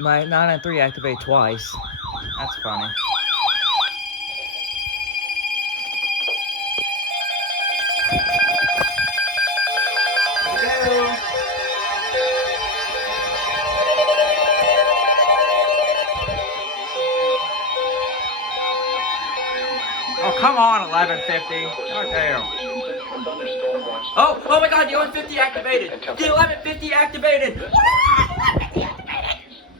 My 993 activated twice. That's funny. Oh, come on, 1150. Oh, damn. Oh my god, the 1150 activated. The 1150 activated.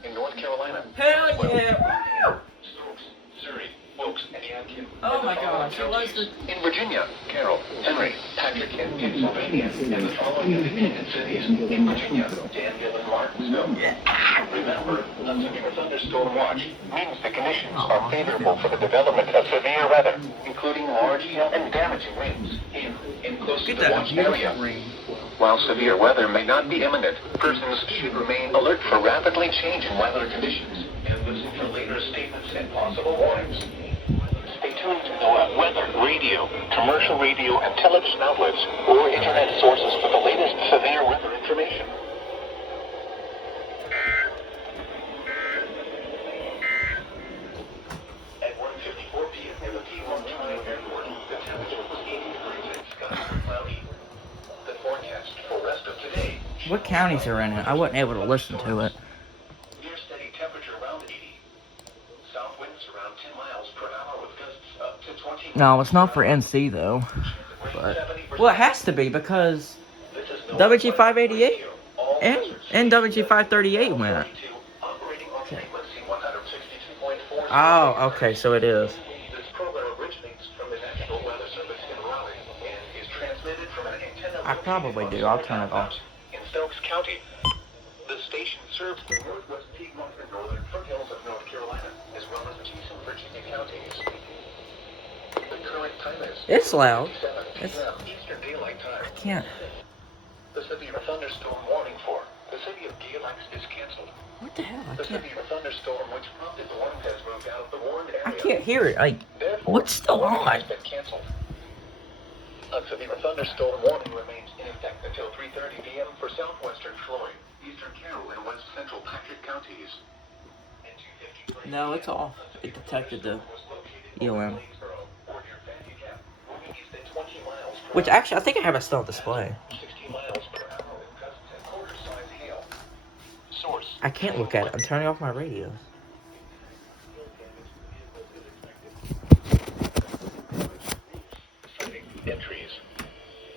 In North Carolina. Hell yeah. Oh my gosh, in Virginia, Carroll, Henry, Patrick, and Pennsylvania, and the following independent cities in Virginia, Danville, and Martinsville. Remember, a severe thunderstorm watch means the conditions are favorable for the development of severe weather, including large hail and damaging winds in close to the watch area. While severe weather may not be imminent, persons should remain alert for rapidly changing weather conditions and listen for later statements and possible warnings. Stay tuned to weather, radio, commercial radio, and television outlets or internet sources for the latest severe weather information. At 1:54 p.m. near the P1 Airport, the temperature was 80 degrees and skies were cloudy. The forecast for the rest of today. What counties are in it? I wasn't able to listen to it. Near steady temperature around 80. South winds around 10 miles per hour with gusts up to 20. No, it's not for NC though. But well, it has to be because WG588 and WG538 went. Okay. Oh, okay, so it is. This program originates from the National Weather Service in Raleigh and is transmitted from an antenna. I probably do. I'll turn it off. In Stokes County. The station serves the northwest Piedmont and northern foothills of North Carolina, as well as adjacent Virginia counties. The current time is It's loud. It's Eastern Daylight Time. I can't. The severe thunderstorm warning for the city of Galax is canceled. What the hell? The severe thunderstorm which prompted the warning has moved out of the warned area. I can't hear it. Like, Therefore, what's still on? has been canceled. A severe thunderstorm warning remains in effect until 3:30 p.m. for southwestern Floyd, eastern Carroll, and west central Patrick counties. No, it's off. It detected the EOM. Which actually, I think I have it still on display. I can't look at it. I'm turning off my radio. Entries.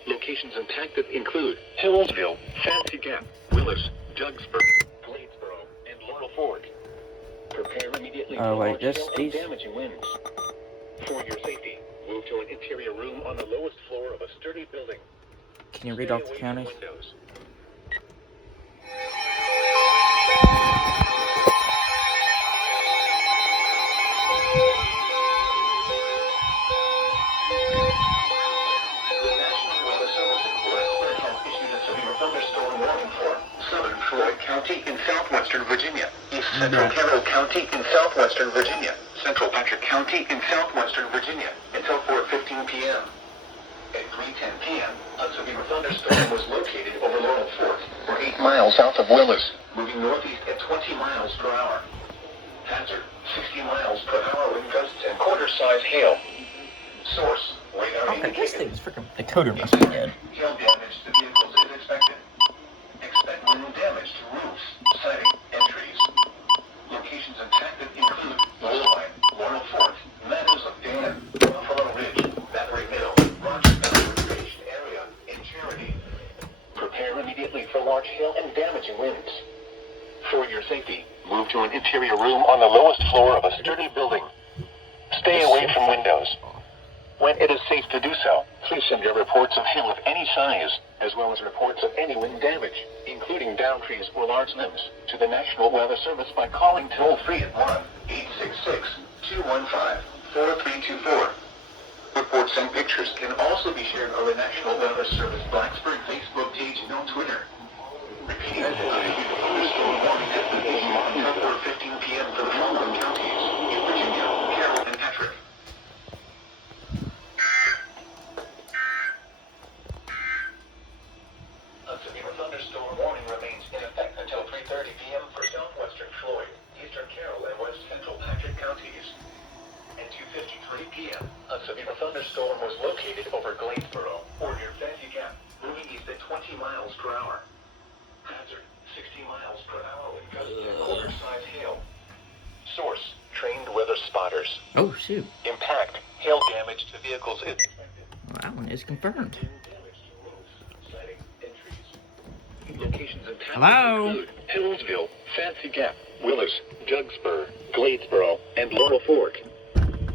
Locations impacted include Hillsville, Fancy Gap, Willis, Juggsburg, Bladesboro, and Laurel Fork. Prepare immediately for large hail and damaging winds. For your safety, move to an interior room on the lowest floor of a sturdy building. Can you read off the counties? County in southwestern Virginia, East Central Carroll County in southwestern Virginia, Central Patrick County in southwestern Virginia, until 4:15 p.m. At 3:10 p.m., a severe thunderstorm was located over Laurel Fork, or 8 miles south of Willis, moving northeast at 20 miles per hour. Hazard, 60 miles per hour wind gusts and quarter-size hail. Source, radar Okay, this thing's freaking... The coder must be dead. Hail damage to vehicles is expected. Expect wind damage to roofs, siding, and trees. Locations impacted include Lowline, Laurel Fork, Meadows of Dan, Buffalo Ridge, Battery Mill, Rochester Recreation Area, and Charity. Prepare immediately for large hail and damaging winds. For your safety, move to an interior room on the lowest floor of a sturdy building. Stay away from windows. When it is safe to do so, please send your reports of hail of any size, as well as reports of any wind damage, including downed trees or large limbs, to the National Weather Service by calling toll-free at 1-866-215-4324. Reports and pictures can also be shared on the National Weather Service Blacksburg Facebook page and on Twitter. Repeating, the thunderstorm warning has been issued until 4:15 p.m. for the following counties in Virginia, Carroll, and Patrick. meters. Oh, shoot. Impact. Hail damage to vehicles is expected. Well, that one is confirmed. Locations in town Hello? include Hillsville, Fancy Gap, Willis, Jugspur, Gladesboro, and Laurel Fork.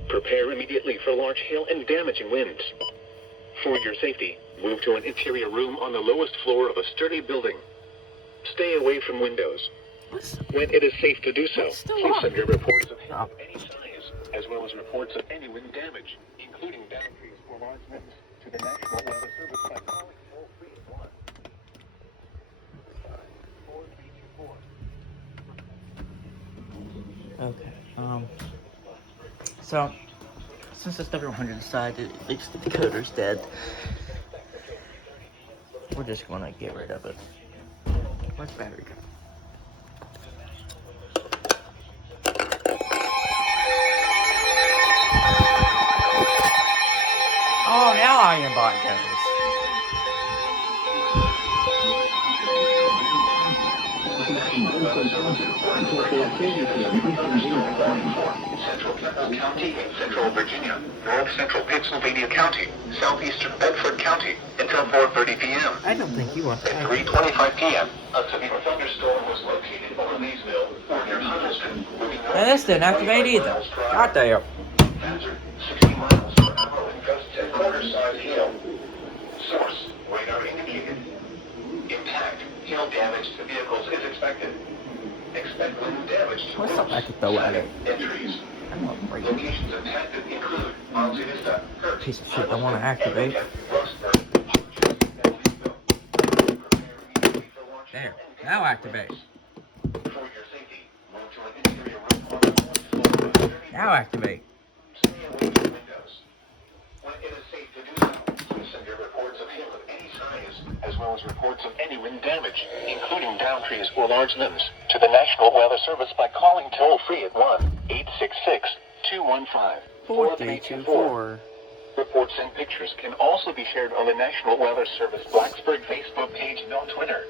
Prepare immediately for large hail and damaging winds. For your safety, move to an interior room on the lowest floor of a sturdy building. Stay away from windows. When it is safe to do so, What's still please on? send your reports of hail of any size, as well as reports of any wind damage, including down trees or large limbs, to the National Weather Service by calling toll-free 1-4324. Okay. So, since the W100 decided at least the decoder's dead, we're just gonna get rid of it. Where's the battery go? Oh, now Iron Bot goes. Central Campbell County in central Virginia, north central Pennsylvania County, southeastern Bedford County, until 4:30 p.m. I don't think you want At that. 3:25 p.m., a severe thunderstorm was located over Leesville, or near Hunterston, moving north. And this didn't activate either. God damn. Hazard, 60 miles per hour with gusts and quarter-size hail. Source, radar indicated. Impact, hail damage to vehicles is expected. Expect wind damage to What's up, I could throw at it? entries. I'm not afraid. Locations impacted include Monte Vista, Hurt, Piece of shit, I want to activate. There. Now activate. Now activate. Stay away from windows. When it is safe to do so, please send your reports of hail of any size, as well as reports of any wind damage, including down trees or large limbs, to the National Weather Service by calling toll-free at 1-866-215-4324. Reports and pictures can also be shared on the National Weather Service Blacksburg Facebook page and on Twitter.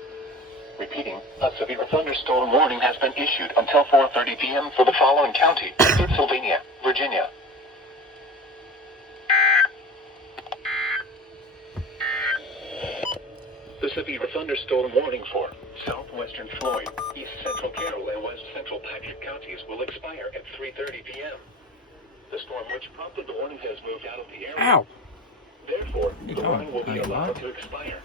Repeating, a severe thunderstorm warning has been issued until 4:30 p.m. for the following county: Pennsylvania, Virginia. The severe thunderstorm warning for southwestern Floyd, east central Carroll, and west central Patrick counties will expire at 3:30 p.m. The storm which prompted the warning has moved out of the area. Ow. Therefore, You the warning will don't. be You allowed what? to expire.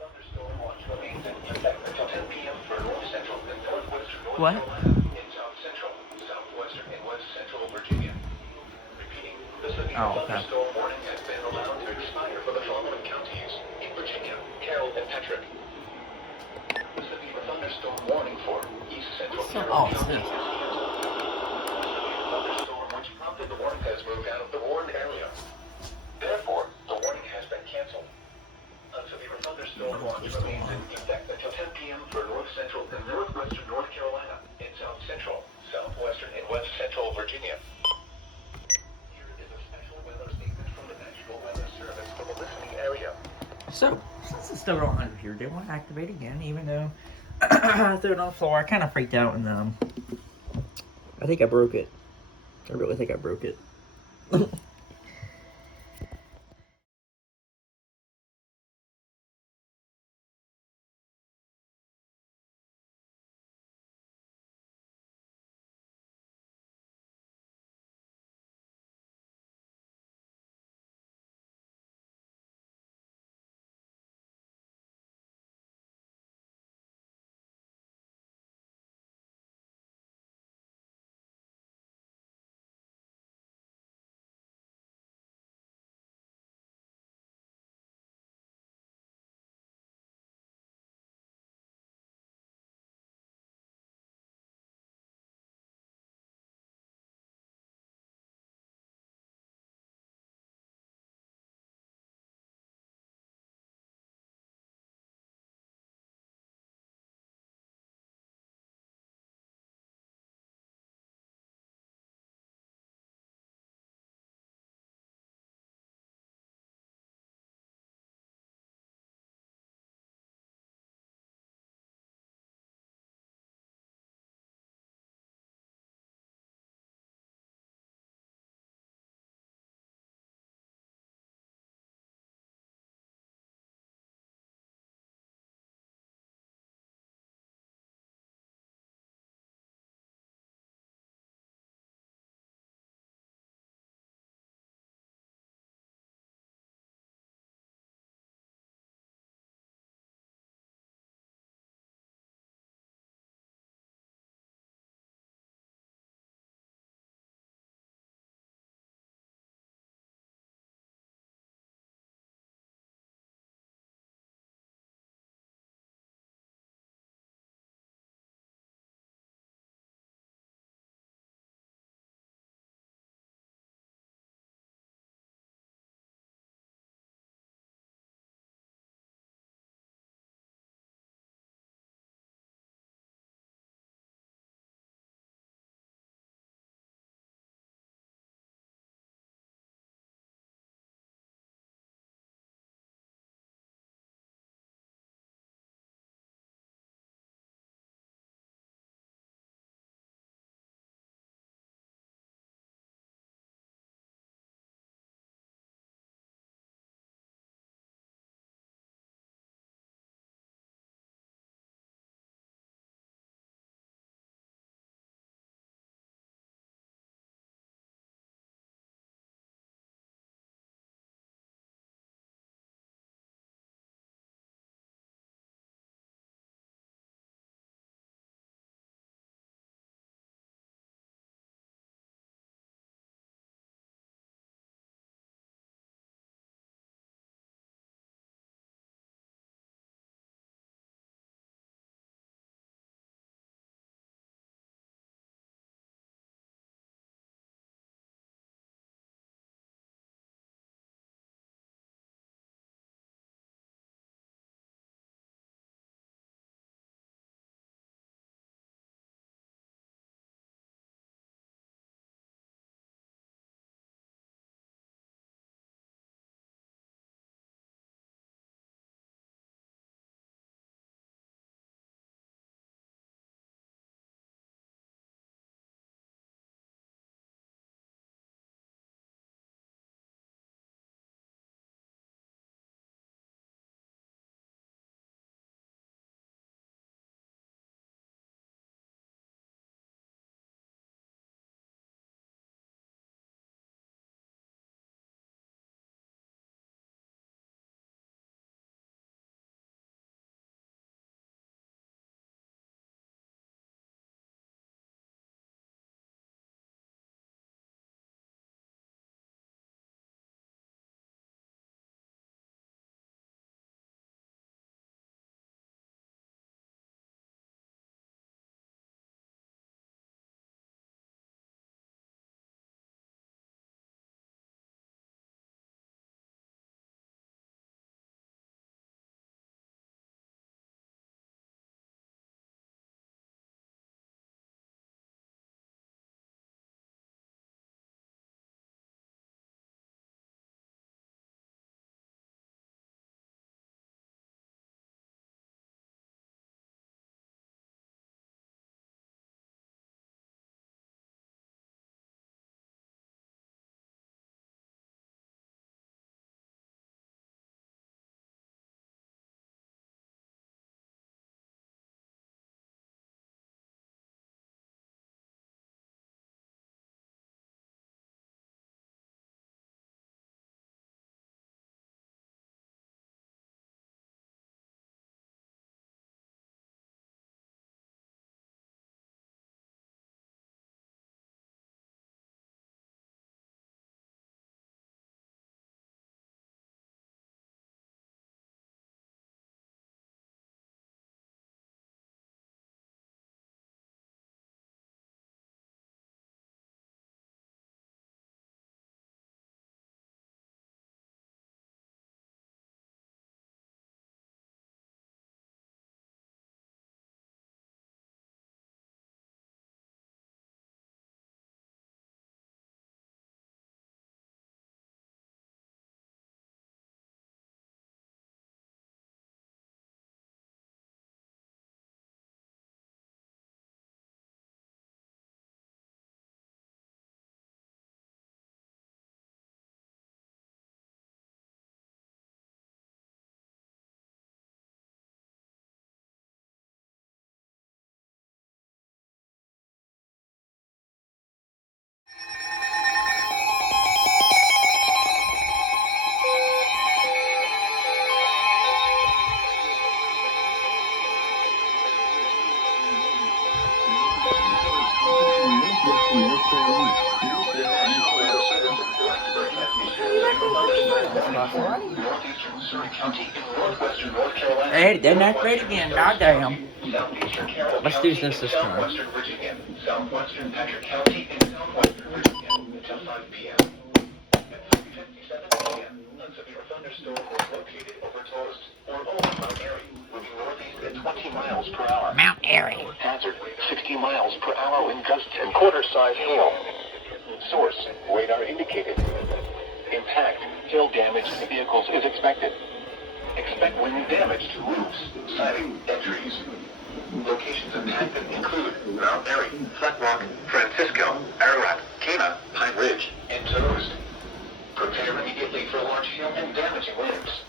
Thunderstorm watch remains in effect until 10 p.m. for north central and northwestern North What? Carolina, in south central, southwestern, and west central Virginia. Repeating, the severe Oh, okay. thunderstorm warning has been allowed to expire for the following counties: in Virginia, Carroll, and Patrick. The severe thunderstorm warning for east central So Carroll awesome. County is canceled. The thunderstorm which prompted the warning has moved out of the warned area. Therefore, the warning has been canceled. A severe thunderstorm watch remains in effect until 10 p.m. for north central and northwestern North Carolina, and south central, southwestern, and west central Virginia. Here is a special weather statement from the National Weather Service for the listening area. So, since it's still 100 here, they want to activate again, even though I threw it on the floor. I kind of freaked out and I think I broke it. I really think I broke it. Northeastern Surrey County in northwestern North Carolina. Hey, it didn't activate again. Goddamn. Southeastern Carroll Let's do County this in time. southwestern Virginia. Southwestern Patrick County in southwestern Virginia until 5 p.m. At 3:57 p.m., a severe thunderstorm was located over Toast or over Mount Airy, moving northeast at 20 miles per hour. Mount Airy. Hazard 60 miles per hour wind gusts and quarter-size hail. Source radar indicated. Impact hail damage to vehicles is expected. Expect wind damage to roofs, siding, and trees. Locations impacted include Mount Airy, Flat Rock, Francisco, Ararat, Cana, Pine Ridge, and Toast. Prepare immediately for large hail and damaging winds.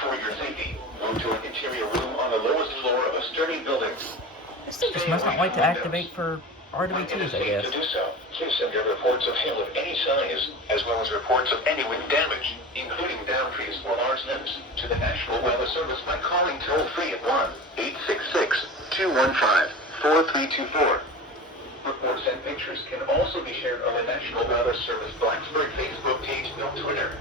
For your safety, move to an interior room on the lowest floor of a sturdy building. This thing just must not wait to activate for RWTs, I guess. To do so, please send your reports of hail of any size, as well as reports of any wind damage, including downed trees or large limbs, to the National Weather Service by calling toll-free at 1-866-215-4324. Reports and pictures can also be shared on the National Weather Service Blacksburg Facebook page and on Twitter.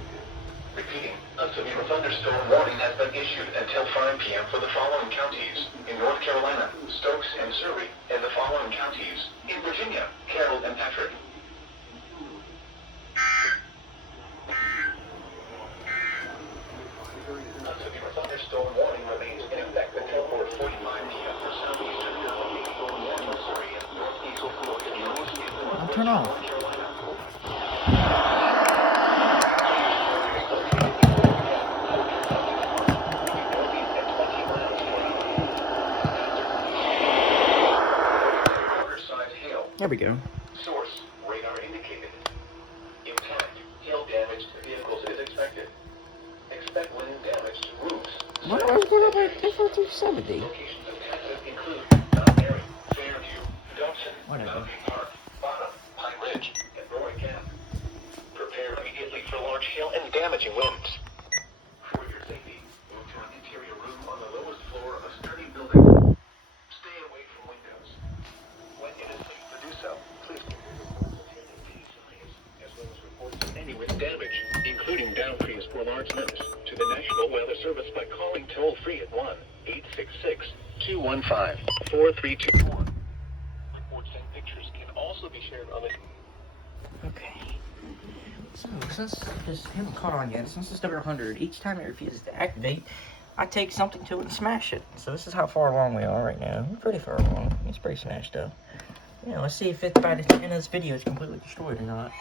Repeating, a severe thunderstorm warning has been issued until 5 p.m. for the following counties: in North Carolina, Stokes and Surrey, and the following counties: in Virginia, Carroll and Patrick. A severe thunderstorm warning remains in effect until 4:45 p.m. for southeastern Carolina, northern Surrey, and northeastern Florida. I'll turn off. There we go. Source radar indicated. Impact hail damage to vehicles is expected. Expect wind damage to roofs. What was going on with 270? Locations impacted include Mount Airy, Fairview, Dawson, Whatever. Park, Bottom, Pine Ridge, and Roy Camp. Prepare immediately for large hail and damaging winds. For your safety, move to an interior room on the lowest floor of a sturdy building. Stay away from windows. When it is safe to do so, please give your reports of hail of any size, as well as reports of any wind damage, including downed trees or large limbs, to the National Weather Service by calling toll-free at 1-866-215-4324. Reports and pictures can also be shared on the... Okay. So, since this haven't caught on yet, since it's W100, each time it refuses to activate, I take something to it and smash it. So this is how far along we are right now. We're pretty far along. It's pretty smashed up. You know, let's see if it by the end of this video is completely destroyed or not.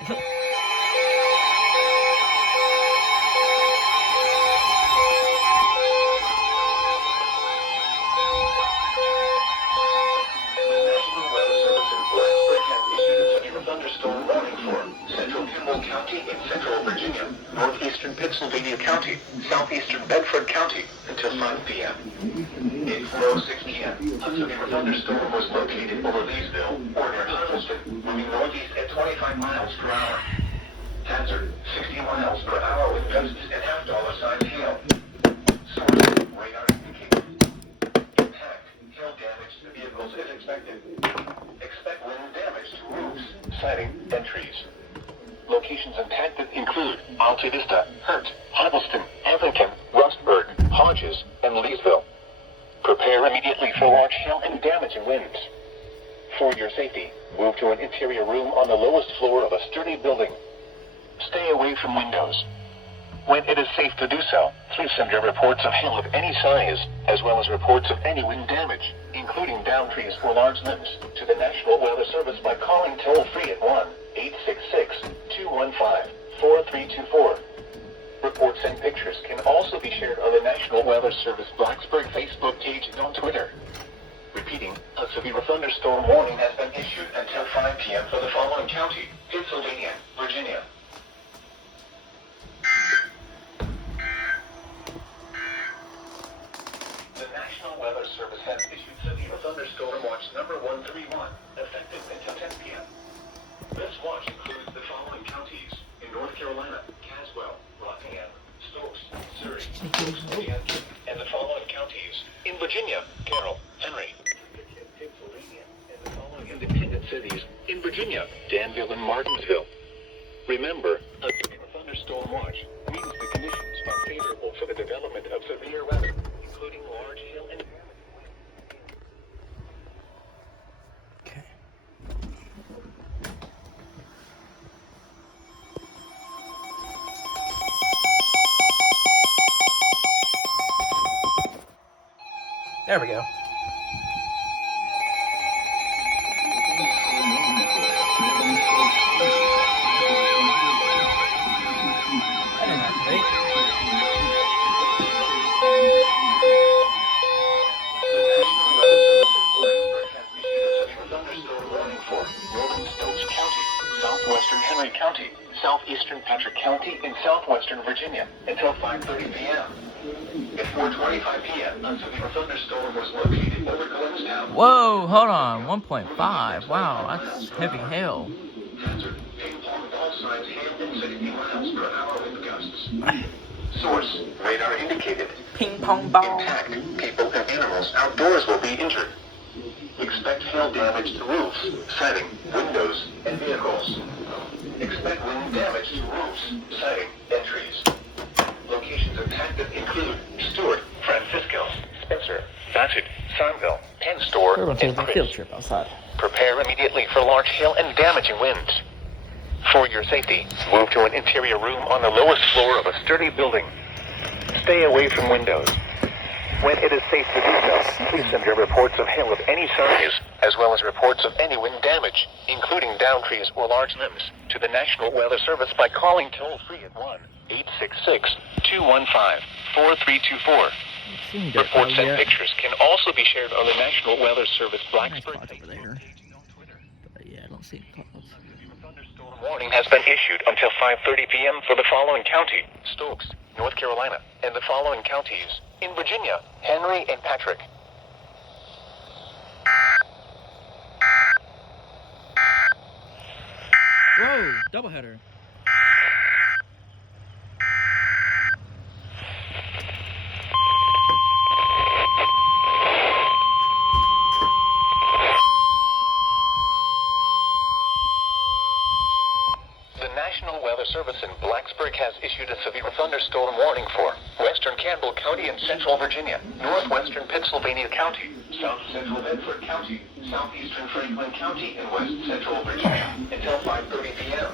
Thunderstorm warning for central Kimball County in central Virginia, northeastern Pennsylvania County, southeastern Bedford County until 5 p.m. At 4:06 p.m., a severe thunderstorm was located over Leesville or near Huddleston, moving northeast at 25 miles per hour. Hazard 60 miles per hour with gusts and half-dollar-sized hail. Source radar indicated. Impact hail damage to vehicles is expected. Expect wind damage to roofs, siding, and trees. Locations impacted include Alta Vista, Hurt, Huddleston, Abington, Rustburg, Hodges, and Leesville. Prepare immediately for large hail and damaging winds. For your safety, move to an interior room on the lowest floor of a sturdy building. Stay away from windows. When it is safe to do so, please send your reports of hail of any size, as well as reports of any wind damage, including downed trees or large limbs, to the National Weather Service by calling toll-free at 1-866-215-4324. Reports and pictures can also be shared on the National Weather Service Blacksburg Facebook page and on Twitter. Repeating, a severe thunderstorm warning has been issued until 5 p.m. for the following county: Pennsylvania, Virginia. The National Weather Service has issued severe thunderstorm watch number 131, effective until 10 p.m. This watch includes the following counties: in North Carolina, Caswell, Rockingham, Stokes, Surrey, and the following counties: in Virginia, Carroll, Henry, Pennsylvania, and the following independent cities: in Virginia. Virginia, Danville, and Martinsville. Remember, a severe thunderstorm watch means the conditions are favorable for the development of severe weather, including large hail and Okay. There we go. I didn't activate. Southwestern Henry County, southeastern Patrick County, and southwestern Virginia until 5:30 p.m. At 4:25 p.m., a severe thunderstorm was located over Columbstown. Whoa, hold on. 1.5. Wow, that's heavy hail. Hazard, ping-pong ball size hail and 60 miles per hour wind gusts. Source, radar indicated. Ping pong ball. Impact, people and animals outdoors will be injured. Expect hail damage to roofs, siding, windows, and vehicles. Expect wind damage to roofs, siding, and trees. Locations impacted include Stewart, Francisco, Spencer, Bassett, Sarnville, Penn Store, We're going to and take a field Chris. trip outside. Prepare immediately for large hail and damaging winds. For your safety, move to an interior room on the lowest floor of a sturdy building. Stay away from windows. When it is safe to do so, please send your reports of hail of any size, as well as reports of any wind damage, including downed trees or large limbs, to the National Weather Service by calling toll-free at 1-866-215-4324. Reports and pictures can also be shared on the National Weather Service Nice Blacksburg clouds over there. But yeah, I don't see any clouds. Thunderstorm warning has been issued until 5:30 p.m. for the following county: Stokes, North Carolina, and the following counties in Virginia: Henry and Patrick. Whoa, doubleheader. The National Weather Service in Blacksburg has issued a severe thunderstorm warning for western Campbell County and central Virginia, northwestern Pennsylvania County, south central Bedford County, southeastern Franklin County, and west central Virginia until 5:30 p.m.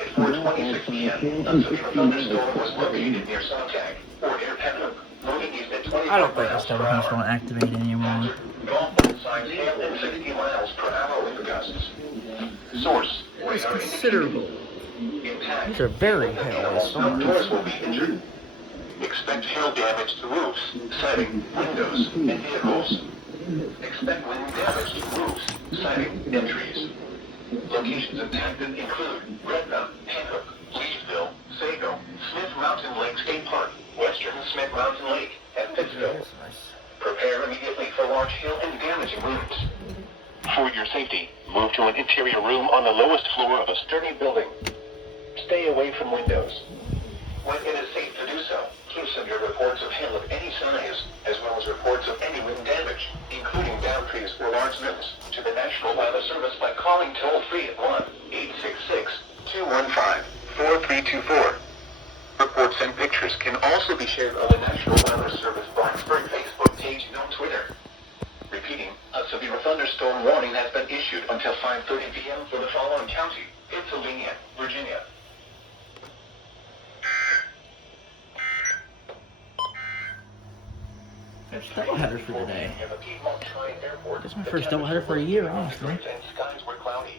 At 4:26 p.m., a severe thunderstorm was located near Sontag or near Penhook, moving east at 25 I don't think miles this per doubleheader's hour. going to activate anymore. Golf ball size hail and 60 miles per hour wind gusts. Source, That's radar considerable. impact. These are very hail Outdoors storms. will be injured. Expect hail damage to roofs, siding, windows, and vehicles. Expect wind damage to roofs, siding, and trees. Locations impacted include Gretna, Penhook, Leesville, Sago, Smith Mountain Lake State Park, Western Smith Mountain Lake, and Pittsville. That's nice. Prepare immediately for large hail and damaging winds. For your safety, move to an interior room on the lowest floor of a sturdy building. Stay away from windows. When it is safe to do so, please send your reports of hail of any size, as well as reports of any wind damage, including downed trees or large limbs, to the National Weather Service by calling toll-free at 1-866-215-4324. Reports and pictures can also be shared on the National Weather Service Blacksburg Facebook page and on Twitter. Repeating, a severe thunderstorm warning has been issued until 5:30 p.m. for the following county: Pennsylvania, Virginia. There's doubleheader for today. Near the Piedmont Tri-Airport, This is my the first doubleheader for a year, honestly. And skies were cloudy.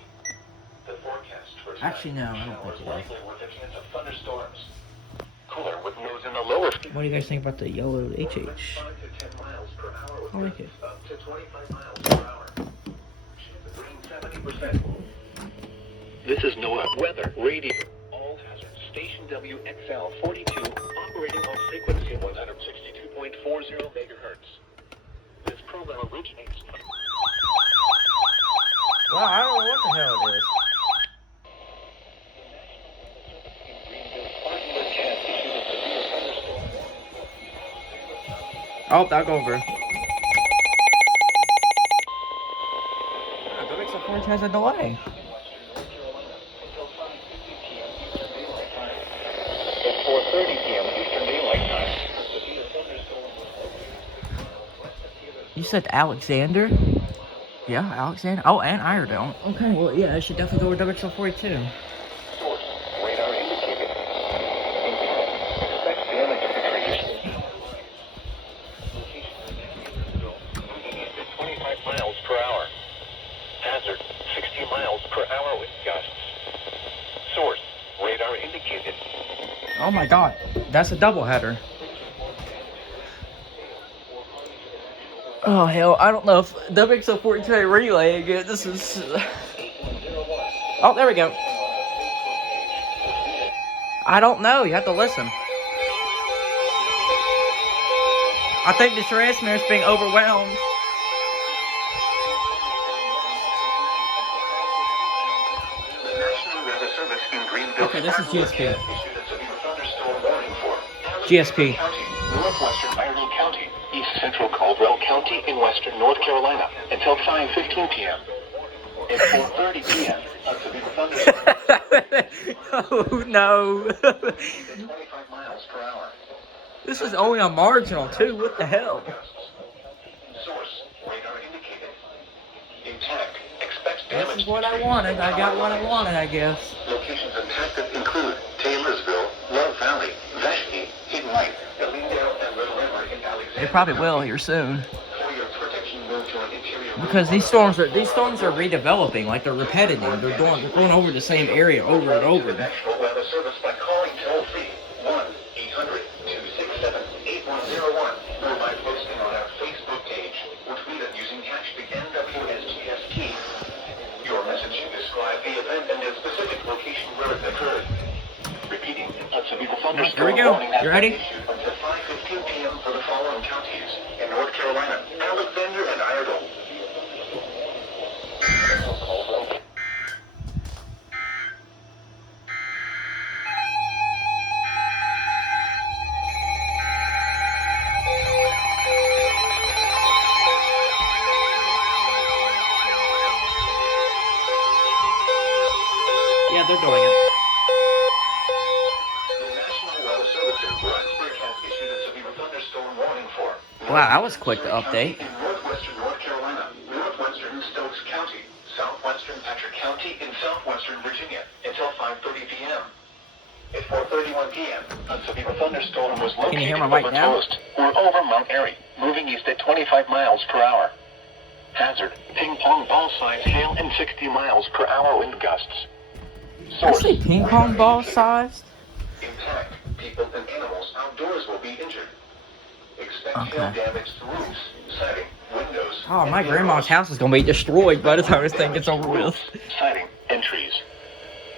The forecast for Actually, no, I don't showers think it is. likely with a chance of thunderstorms. Cooler with lows in the lower. What do you guys think about the yellow HH? 5 to 10 miles per hour with I like it. winds up to 25 miles per hour. Chance of rain 70%. This is NOAA Weather Radio. All hazards. Station WXL 42 operating on frequency 162.40 megahertz. This program originates. Well, I don't know what the hell it is. Oh, that'll go over. Ah, that makes a 4 times a delay. You said Alexander? Yeah, Alexander. Oh, and Iredale. Okay, well, yeah, I should definitely go with WXL42. Source, radar indicated. Expect damage to trees. Location 25 miles per hour. Hazard, 60 miles per hour with gusts. Source, radar indicated. Oh my god, that's a doubleheader. Oh hell, I don't know if WXL42 relay again. This is. Oh, there we go. I don't know. You have to listen. I think the transmitter's being overwhelmed. Okay, this is GSP. GSP. Northwestern Iredell County, East Central Caldwell County in western North Carolina until 5:15 p.m. At 4:30 p.m. a severe thunderstorm. Oh no. 25 miles per hour. This is only a marginal too. What the hell? Source, radar indicated. Intact. Expect This damage. is what I wanted. I got what I wanted, I guess. Locations impacted include Taylorsville, Love Valley, Vashti, Hidden Light, Ellendale, and Little River in Alexander. They probably will here soon. For your protection, move to an interior room. Because these storms are redeveloping, like they're repetitive. They're going over the same area over and over. National Weather Service by calling toll-free 1-800-267-8101 or by posting on our Facebook page or tweet it using hashtag NWSGST. Your message should describe the event and the specific location where it occurred. Repeating, a severe thunderstorm Here we go. warning has You been ready? issued until 5:15 p.m. for the following counties in North Carolina, Alexander and Iredell. Yeah, they're doing it. The National Weather Service in Blacksburg has issued a severe thunderstorm warning for Wow, that was quick to update. in northwestern North Carolina, northwestern Stokes County, southwestern Patrick County, and southwestern Virginia until 5:30 p.m. At 4:31 p.m., a severe thunderstorm was located Can you hear my mic over now? Toast or over Mount Airy, moving east at 25 miles per hour. Hazard, ping pong ball size hail and 60 miles per hour wind gusts. I say ping pong ball sized. Intact, people and animals outdoors will be injured. Expect Okay. hail damage to roofs, siding, windows. Oh, my and grandma's windows. house is gonna be destroyed by the time this thing gets over with. Roofs, siding, and trees.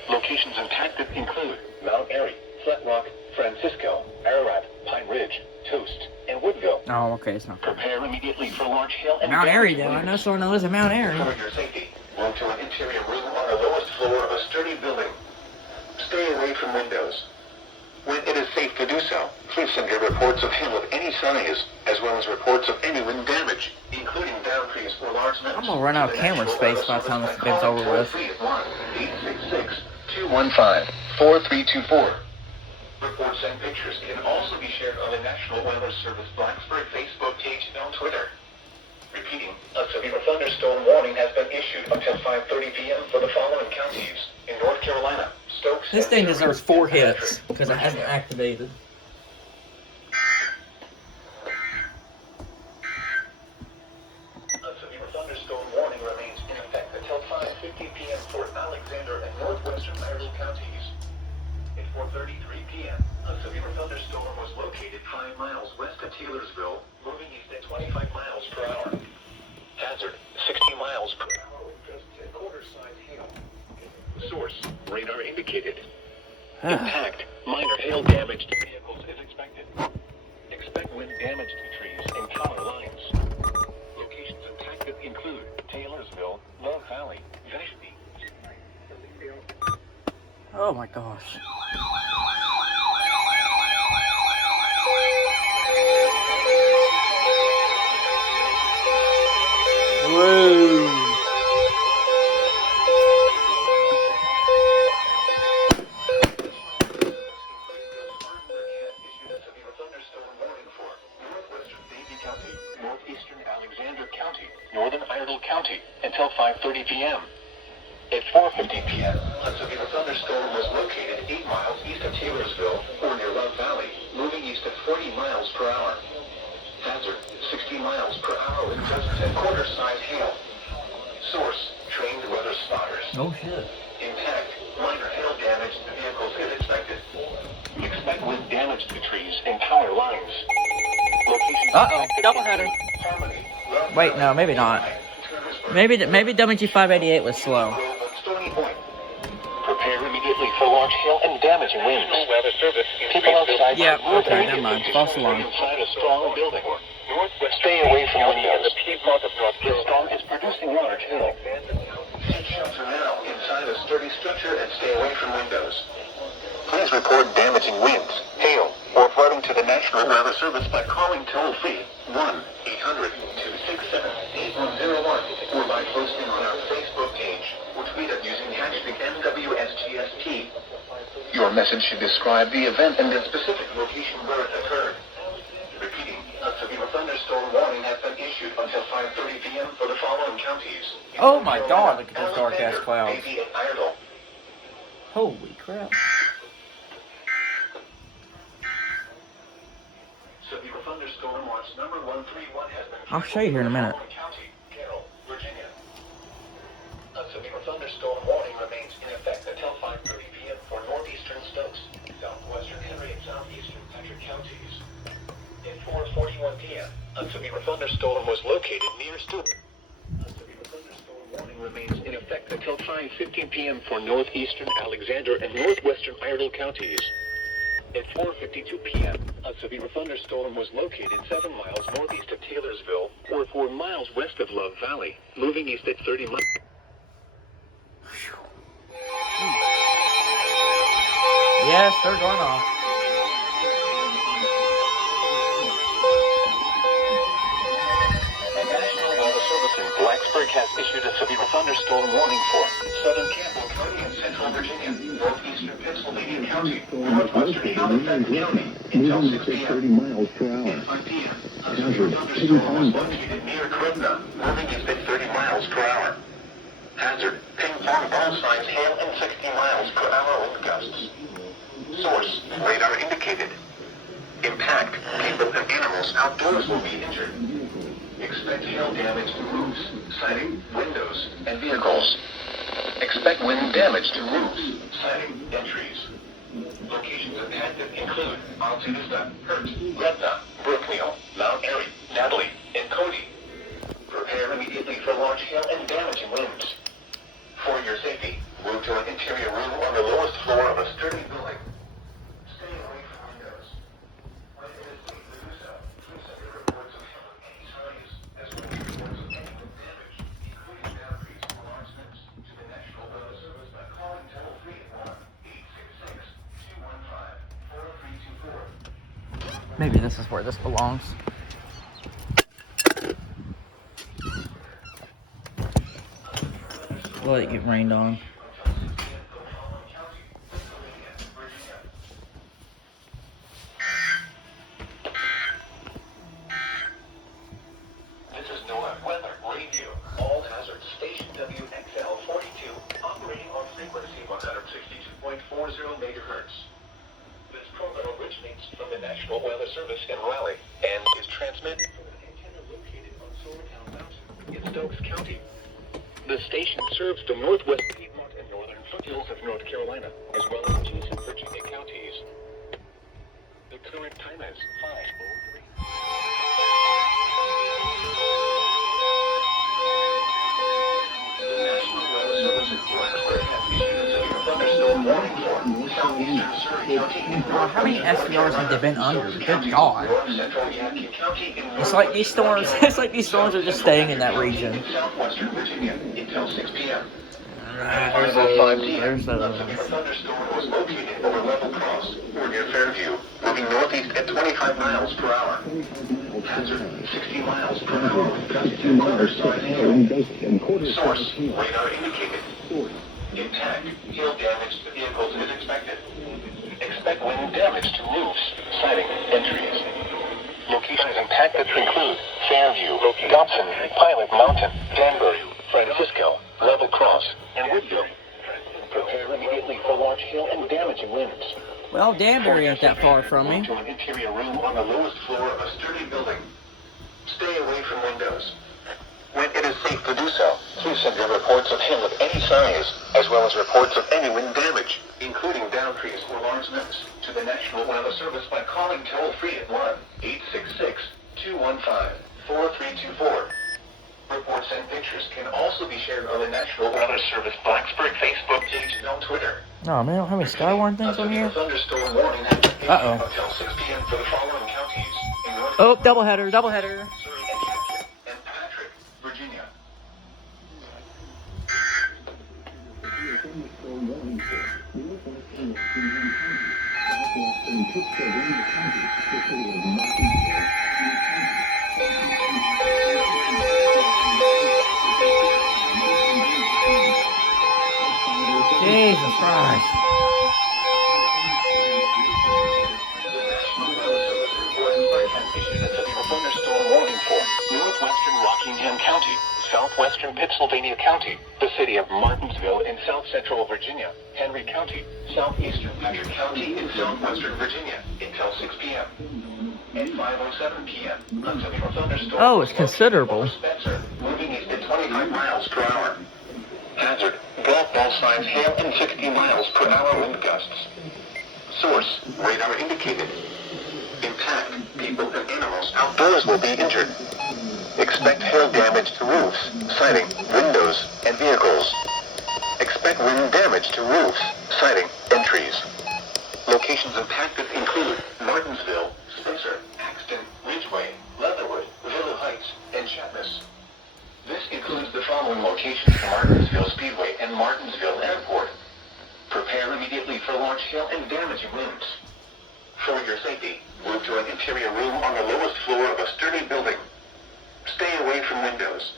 Locations impacted include Mount Airy, Flat Rock, Francisco, Ararat, Pine Ridge, Toast, and Woodville. Oh, okay, it's not. Prepare immediately for large hail and Mount Airy, damaged though. I know windows. someone that lives in Mount Airy. For your safety, move to an interior room on the lowest floor of a sturdy building. Stay away from windows. When it is safe to do so, please send your reports of hail of any size, as well as reports of any wind damage, including down trees or large limbs. I'm gonna run out of camera space by the time this event's over with. 1-866-215-4324. Reports and pictures can also be shared on the National Weather Service Blacksburg Facebook page and on Twitter. Repeating, a severe thunderstorm warning has been issued until 5:30 p.m. for the following counties in North Carolina, Stokes. This thing and deserves Sherman, 4 and hits Patrick, because it hasn't Virginia. activated. A severe thunderstorm warning remains in effect until 5:50 p.m. for Alexander and northwestern Iredell counties. At 4:33 p.m., a severe thunderstorm was located 5 miles west of Taylorsville, moving east at 25 miles per hour. Hazard, 60 miles per hour with gusts and quarter-size hail. Source, radar indicated. Impact, minor hail damage to vehicles is expected. Expect wind damage to trees and power lines. Locations impacted include Taylorsville, Love Valley, Vashti. Oh my gosh. Whoa. Issued a severe thunderstorm warning for northwestern Davie County, northeastern Alexander County, northern Iredell County, until 5:30 p.m. At 4:50 p.m., a severe thunderstorm was located 8 miles east of Taylorsville, or near Love Valley, moving east at 40 miles per hour. Hazard, 60 miles per hour with presence and quarter-size hail. Source, trained weather spotters. Oh shit. Impact, minor hail damage to vehicles is expected. Expect wind damage to trees and power lines. Locations. Uh-oh, doubleheader. Harmony. Wait, no, maybe not. Maybe WG588 was slow. Prepare immediately for large hail and damaging winds. People outside. Yeah, okay, never mind. False alarm. Inside a strong building. Stay away from windows. The storm is producing large hail. Take shelter now inside a sturdy structure and stay away from windows. Please report damaging winds, hail, or flooding to the National Weather Service by calling toll-free 1-800-267-8101 or by posting on our Facebook page or tweet us using hashtag NWSGST. Your message should describe the event and the specific location where it occurred. Repeating, a severe thunderstorm warning has been issued until 5:30 p.m. for the following counties. Oh my god, look at those dark ass clouds. Davie, and Iredell. Holy crap. Severe thunderstorm watch number 131 has been. I'll show you here in a minute. County, Carroll, Virginia. A severe thunderstorm warning remains in effect until 5:30 p.m. for northeastern Stokes, southwestern Henry, and southeastern Patrick counties. At 4:41 p.m., a severe thunderstorm was located near Stewart. A severe thunderstorm warning remains in effect until 5:15 p.m. for northeastern Alexander and northwestern Iredell counties. At 4:52 p.m., a severe thunderstorm was located 7 miles northeast of Taylorsville, or 4 miles west of Love Valley, moving east at 30 miles. Yes, they're going off. The National Weather Service in Blacksburg has issued a severe thunderstorm warning for southern Campbell County and central Virginia, northeastern Pennsylvania County, northwestern Halifax County, until 6 p.m. 30 miles per hour. At 5 p.m., a severe thunderstorm was located near Cribna, moving east at 30 miles per hour. Hazard, ping-pong ball-sized hail and 60 miles per hour wind gusts. Source, radar indicated. Impact, people and animals outdoors will be injured. Expect hail damage to roofs, siding, windows, and vehicles. Expect wind damage to roofs, siding, and trees. Locations impacted include Alta Vista, Hurt, Gretna, Brookneal, Mount Airy, Natalie, and Cody. Prepare immediately for large hail and damaging winds. For your safety, move to an interior room on the lowest floor of a sturdy building. Stay away from windows. When it is safe to do so, please send your reports of hail of any size, as well as reports of any wind damage, including boundaries or largements, to the National Weather Service by calling toll-free at 1-866-215-4324. Maybe this is where this belongs. Let it get rained on. This is NOAA Weather Radio. All hazards. Station WXL-42 operating on frequency 162.40 megahertz. This program originates from the National Weather Service in Raleigh and is transmitted from an antenna located on Solartown Mountain in Stokes County. The station serves the northwest Piedmont and northern foothills of North Carolina, as well as adjacent Virginia counties. The current time is 5:03. The National Weather Service in Blacksburg has issued a severe thunderstorm warning for southeastern Surrey County and How many SDRs have they been under? Good God. north central Yadkin County and It's like these storms, are just staying in that region. southwestern Virginia until 6 p.m. There's There's those. a thunderstorm was located over Level Cross, or near Fairview, moving northeast at 25 miles per hour. Hazard, 60 miles per hour with gusts and quarter-size hail. Source, radar indicated. Impact, hail damage to vehicles is expected. Expect wind damage to roofs, siding, and trees. Locations impacted include Fairview, Dobson, Pilot Mountain, Danbury, Francisco, Level Cross, and Woodville. Prepare immediately for large hail and damaging winds. Well, Danbury ain't that far from me. Move to an interior room on the lowest floor of a sturdy building. Stay away from windows. When it is safe to do so, please send your reports of hail of any size, as well as reports of any wind damage, including downed trees or large limbs, to the National Weather Service by calling toll-free at 1-866-215-4324. Reports and pictures can also be shared on the National Weather Service Blacksburg Facebook page and on Twitter. Oh man, I don't have any Skywarn things on here. Thunderstorm warning has been issued Uh-oh. until 6 p.m. for the following counties in North Oh, doubleheader, doubleheader. Surrey and Patrick, Virginia. Jesus Christ. Thunderstorm warning for northwestern Rockingham County, southwestern Pittsylvania County, the city of Martinsville in south central Virginia, Henry County, southeastern Patrick County in southwestern Virginia until 6 p.m. At 5:07 p.m. until your thunderstorm. Oh, it's considerable. Spencer, moving east at 25 miles per hour. Hazard, golf ball size hail and 60 miles per hour wind gusts. Source, radar indicated. Impact, people and animals outdoors will be injured. Expect hail damage to roofs, siding, windows, and vehicles. Expect wind damage to roofs, siding, and trees. Locations impacted include Martinsville, Spencer, Axton, Ridgeway, Leatherwood, Villa Heights, and Chatmas. This includes the following locations: Martinsville Speedway and Martinsville Airport. Prepare immediately for large hail and damaging winds. For your safety, move to an interior room on the lowest floor of a sturdy building. Stay away from windows.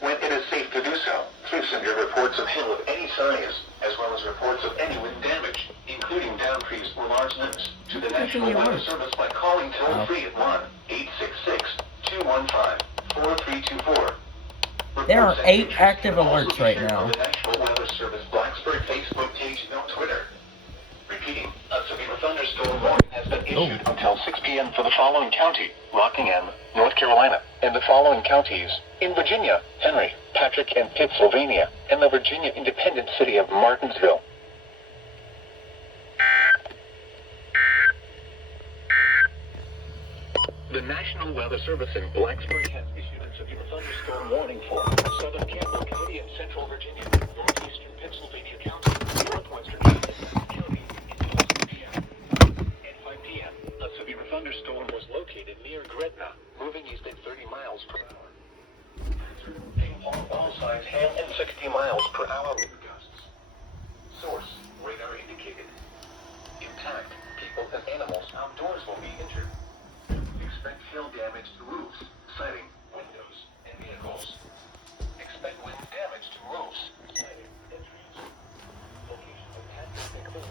When it is safe to do so, please send your reports of hail of any size, as well as reports of any wind damage, including downed trees or large limbs, to the National Weather Service by calling toll-free at 1-866-215-4324. There are 8 active alerts right now. The National Weather Service Blacksburg Facebook page and on Twitter. Repeating, a severe thunderstorm warning has been issued until 6 p.m. for the following county: Rockingham, North Carolina, and the following counties in Virginia: Henry, Patrick, and Pittsylvania, and the Virginia independent city of Martinsville. The National Weather Service in Blacksburg has issued a severe thunderstorm warning for southern Campbell County and central Virginia, northeastern Pennsylvania County, northwestern County, until 6 p.m. At 5 p.m., a severe thunderstorm was located near Gretna, moving east at 30 miles per hour. All size hail and 60 miles per hour wind gusts. Source, radar indicated. Impact, people and animals outdoors will be injured. Expect hail damage to roofs, siding, windows, and vehicles. Expect wind damage to roofs, siding, and trees. Locations of hazard include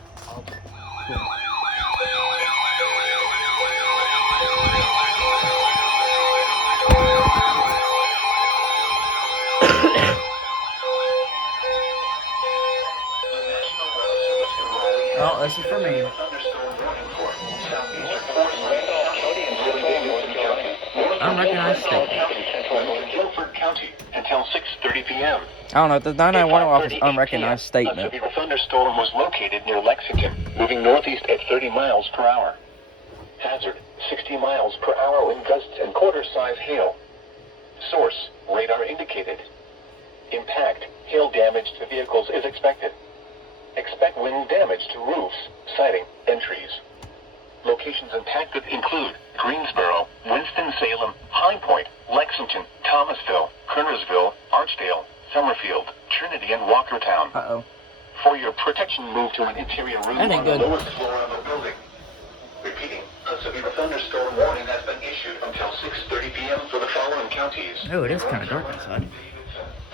Oh, this is for me. Unrecognized statement. Guilford County until 6:30 p.m. I don't know, the 991 office At 5:30 unrecognized A statement. severe thunderstorm was located near Lexington, moving northeast at 30 miles per hour. Hazard, 60 miles per hour wind gusts and quarter-size hail. Source, radar indicated. Impact, hail damage to vehicles is expected. Expect wind damage to roofs, siding, and trees. Locations impacted include Greensboro, Winston-Salem, High Point, Lexington, Thomasville, Kernersville, Archdale, Summerfield, Trinity, and Walkertown. Uh-oh. For your protection, move to an interior room That ain't on the good. lowest floor of the building. Repeating, a severe thunderstorm warning has been issued until 6:30 p.m. for the following counties. Oh, it is kind of dark outside.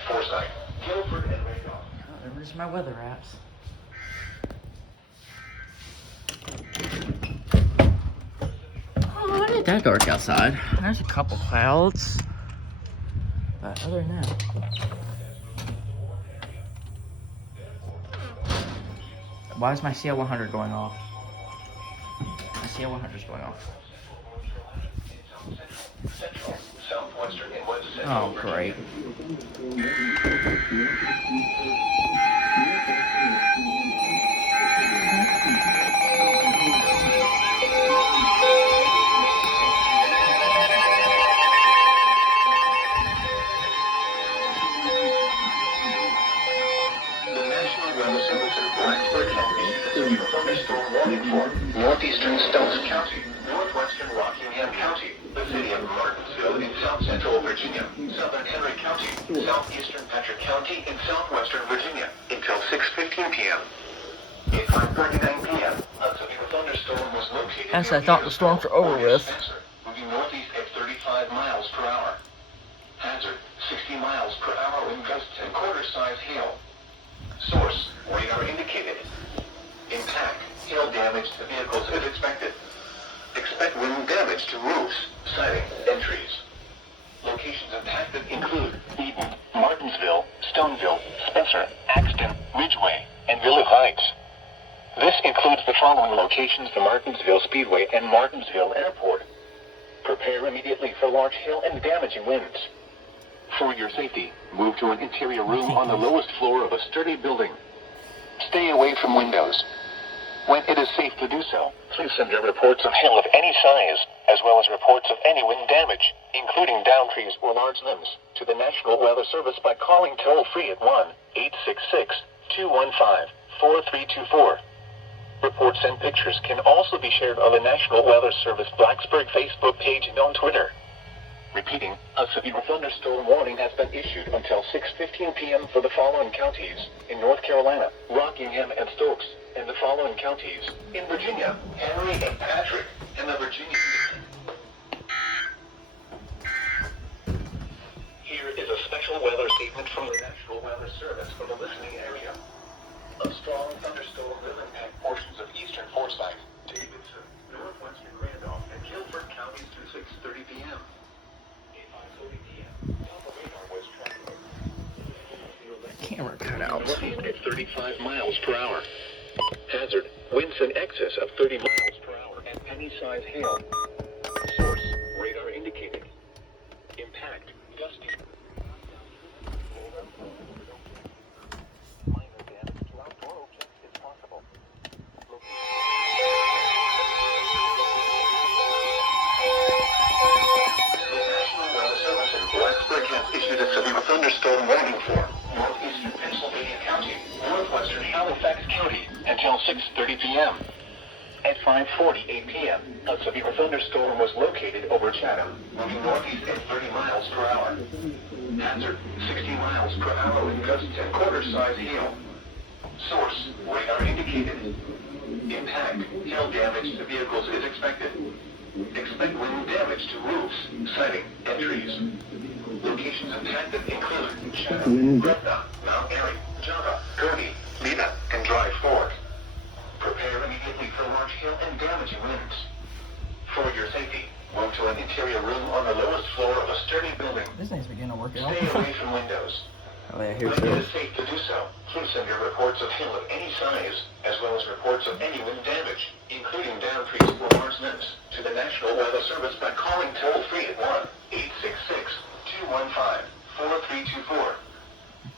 Forsyth, Guilford, and Randolph. Oh, where's my weather apps? Oh, I get that dark outside. There's a couple clouds. But other than that. Why is my CL100 going off? My CL100 is going off. Oh, great. Thunderstorm warning for northeastern Stokes County, northwestern Rockingham County, the city of Martinsville in south central Virginia, southern Henry County, southeastern Patrick County, and southwestern Virginia until 6:15 p.m. At 5:39 p.m., a severe thunderstorm was located. As I thought the storms were over with. Moving northeast at 35 miles per hour. Hazard 60 miles per hour wind gusts and quarter-size hail. Source radar indicated. Impact, hail damage to vehicles is expected. Expect wind damage to roofs, siding, and trees. Locations impacted include Eden, Martinsville, Stoneville, Spencer, Axton, Ridgeway, and Village Heights. This includes the following locations: the Martinsville Speedway and Martinsville Airport. Prepare immediately for large hail and damaging winds. For your safety, move to an interior room on the lowest floor of a sturdy building. Stay away from windows. When it is safe to do so, please send your reports of hail of any size, as well as reports of any wind damage, including downed trees or large limbs, to the National Weather Service by calling toll-free at 1-866-215-4324. Reports and pictures can also be shared on the National Weather Service Blacksburg Facebook page and on Twitter. Repeating, a severe thunderstorm warning has been issued until 6:15 p.m. for the following counties in North Carolina, Rockingham and Stokes, and the following counties in Virginia, Henry and Patrick, and the Virginia. Here is a special weather statement from the National Weather Service for the listening area. A strong thunderstorm will impact portions of eastern Forsyth, Davidson, northwestern Randolph, and Guilford counties through 6:30 p.m. Camera cut out. Northeast at 35 miles per hour. Hazard, winds in excess of 30 miles per hour and penny-size hail. Source, radar indicated. Impact, gusty. Minor damage to outdoor objects is possible. The National Weather Service in Blacksburg has issued a severe thunderstorm warning for northeastern Pennsylvania County, northwestern Halifax County, until 6:30 p.m. At 5:48 p.m., a severe thunderstorm was located over Chatham, moving northeast at 30 miles per hour. Hazard, 60 miles per hour with gusts and quarter-size hail. Source, radar indicated. Impact, hail damage to vehicles is expected. Expect wind damage to roofs, siding, and trees. Locations impacted include Chatham, Gretna, Mount Airy, Java, Gurney, Lena, and Dry Fork. Prepare immediately for large hail and damaging winds. For your safety, move to an interior room on the lowest floor of a sturdy building. This thing's beginning to work out. Stay away from windows. Oh yeah, here When too. it is safe to do so, please send your reports of hail of any size, as well as reports of any wind damage, including downed trees or large limbs, to the National Weather Service by calling toll-free at 1-866-215-4324.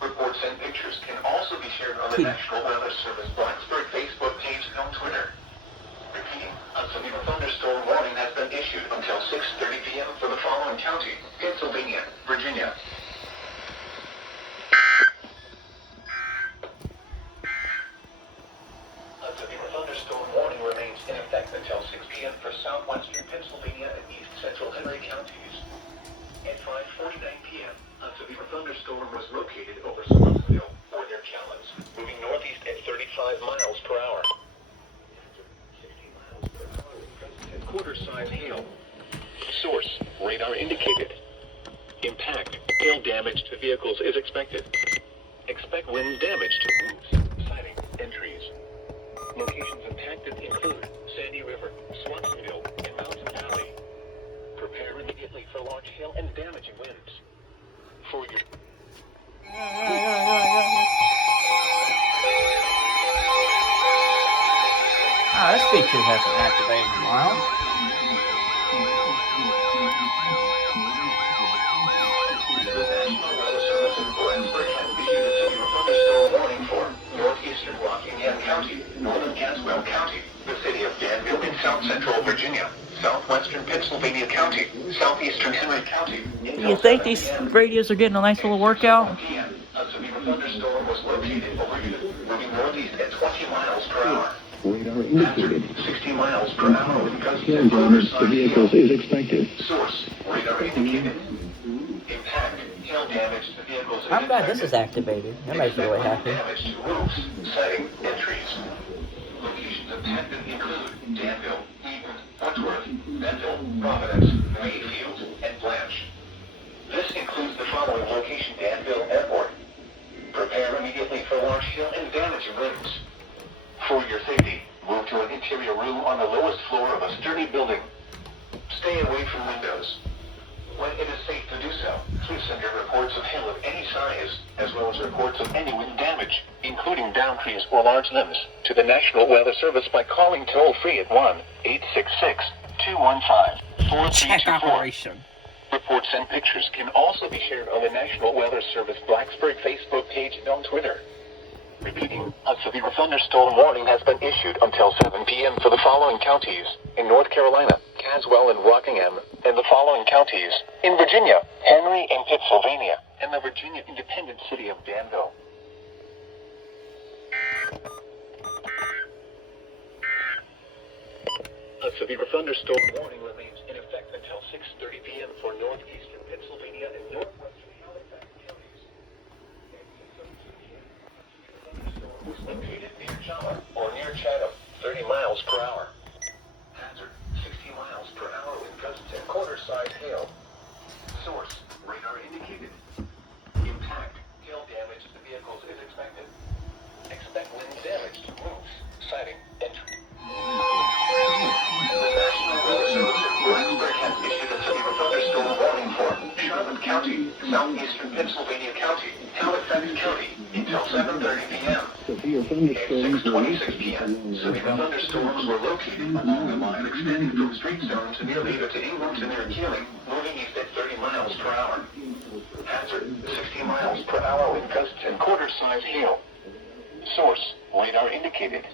Reports and pictures can also be shared on the National Weather Service Blacksburg Facebook page and on Twitter. Repeating, a severe thunderstorm warning has been issued until 6:30 p.m. for the following counties: Pennsylvania, Virginia. A severe thunderstorm warning remains in effect until 6 p.m. for southwestern Pennsylvania and east central Henry counties. At 5:49 p.m., a severe thunderstorm was located over Swansville or near Challis, moving northeast at 35 miles per hour. 60 miles per hour with gusts and quarter-size hail. Source, radar indicated. Impact, hail damage to vehicles is expected. Expect wind damage to roofs, siding, and trees. Locations impacted include Sandy River, Swansville, and Mountain Valley. large hail and damaging winds. For your This feature hasn't activated in a while. The National Weather Service in Blacksburg has issued a severe thunderstorm warning for northeastern Rockingham County, northern Caswell County, the city of Danville in south central Virginia, southwestern Pennsylvania County, southeastern Henry County. You think these radios are getting a nice little workout? A severe thunderstorm was located over you, moving northeast at 20 miles per hour. Radar indicated. 60 miles per hour with gusts Hail and damage to side vehicles hail. is expected. Source, radar indicated. Impact, hail damage to vehicles is I'm glad this expected. is activated. That makes me really happy. Damage to roofs, setting, entries. Locations impacted include Danville, Eaton, Wentworth, Benville, Providence, Mayfield, and Blanche. This includes the following location: Danville Airport. Prepare immediately for large hail and damaging winds. For your safety, move to an interior room on the lowest floor of a sturdy building. Stay away from windows. When it is safe to do so, please send your reports of hail of any size, as well as reports of any wind damage, including downed trees or large limbs, to the National Weather Service by calling toll-free at 1-866-215-4324. Check operation. Reports and pictures can also be shared on the National Weather Service Blacksburg Facebook page and on Twitter. Repeating, a severe thunderstorm warning has been issued until 7 p.m. for the following counties: in North Carolina, Caswell and Rockingham, and the following counties: in Virginia, Henry and Pennsylvania, and the Virginia independent city of Danville. A severe thunderstorm warning remains in effect until 6:30 p.m. for northeastern Pennsylvania and northwestern Halifax counties. Was located near Java or near Chatham, 30 miles per hour. Hazard, 60 miles per hour with gusts and quarter-size hail. Source, radar indicated. Impact, hail damage to vehicles is expected. Expect wind damage to roofs, siding, and the National Weather Service in Blacksburg has issued a severe thunderstorm warning for Charlotte County, southeastern Pennsylvania County, Halifax County, until 7:30 p.m. Severe At thunderstorms will 6:26 p.m., severe thunderstorms were located along a line extending from Streetstone to near Leader to Ingram to near Keeling, moving east at 30 miles per hour. Hazard, 60 miles per hour with gusts and quarter-size hail. Source, radar indicated.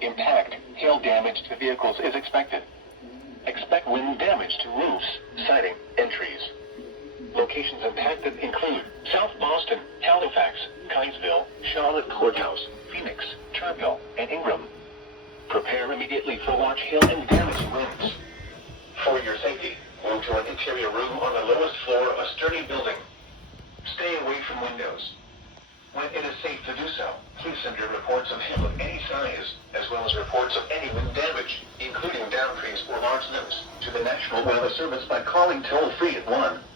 Impact, hail damage to vehicles is expected. Expect wind damage to roofs, siding, and trees. Locations impacted include South Boston, Halifax, Kinesville, Charlotte Courthouse, Phoenix, Turnville, and Ingram. Prepare immediately for large hail and damaging winds. For your safety, move to an interior room on the lowest floor of a sturdy building. Stay away from windows. When it is safe to do so, please send your reports of hail of any size, as well as reports of any wind damage, including downed trees or large limbs, to the National Weather Service by calling toll-free at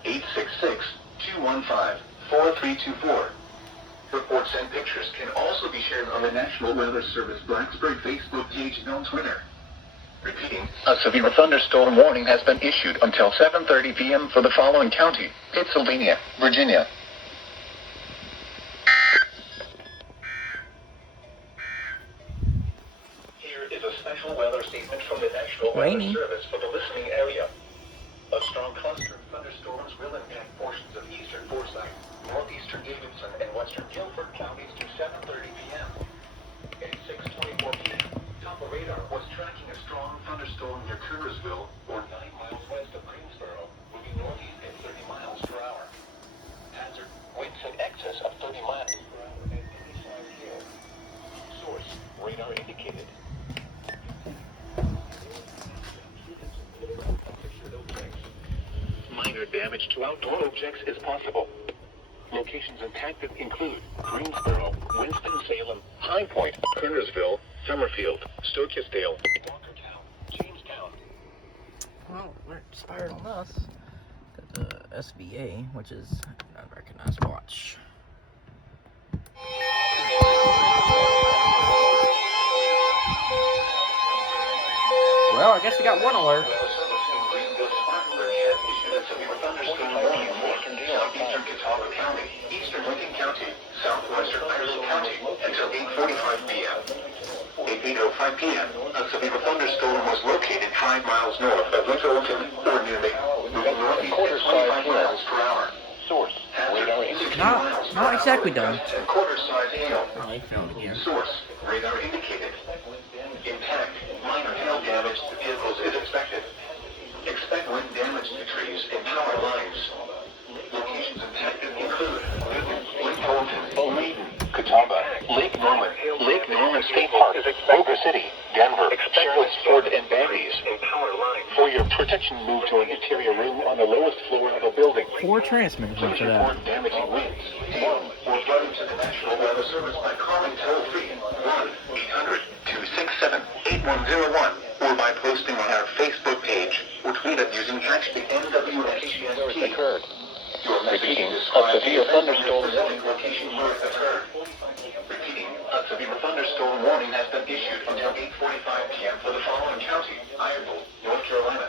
1-866-215-4324. Reports and pictures can also be shared on the National Weather Service Blacksburg Facebook page and on Twitter. Repeating, a severe thunderstorm warning has been issued until 7:30 p.m. for the following county: Pennsylvania, Virginia. Here is a special weather statement from the National Weather Rainy. Service for the listening area. A strong cluster of thunderstorms will impact portions of eastern Forsyth, northeastern Davidson, and western Guilford counties to 7:30 p.m. At 6:24 p.m., Top radar was tracking a strong thunderstorm near Kernersville, or 9 miles west of Greensboro, moving northeast at 30 miles per hour. Hazard, winds in excess of 30 miles per hour at any size hail. Source, radar indicated. Minor damage to outdoor objects is possible. Locations impacted include Greensboro, Winston-Salem, High Point, Kernersville, Summerfield, Stokesdale, Walkertown, Jamestown. Well, we're inspired on this. Got the SVA, which is an unrecognized watch. Well, I guess we got one alert. Greenville Spartanburg has issued a a severe thunderstorm warning for southeastern Catawba County, eastern Lincoln County, southwestern Ireland County until 8:45 p.m. At 8:05 p.m., a severe thunderstorm was located 5 miles north of Littleton, or near Maine, moving northeast at 25 miles per hour. Source: radar indicated Not exactly done. and quarter-size hail. Oh, he fell again. Source: radar indicated. Impact: minor hail damage to vehicles is expected. Expect wind damage to trees and power lines. Locations impacted include Lake Fulton, Maiden, Catawba, Lake Norman State Park, Boca City, Denver, Charlottesville, and Bandies. For your protection, move to an interior room on the lowest floor of a building. 4 transmitters Please after that. report damaging winds, hail, or flooding to the National Weather Service by calling toll-free 1-800-267-8101 or by posting on our Facebook page or tweet it using hashtag NWNHCST. Your messaging describes the severe thunderstorm warning location where it occurred. Repeating, a severe thunderstorm warning has been issued until 8:45 p.m. for the following county: Iredell, North Carolina,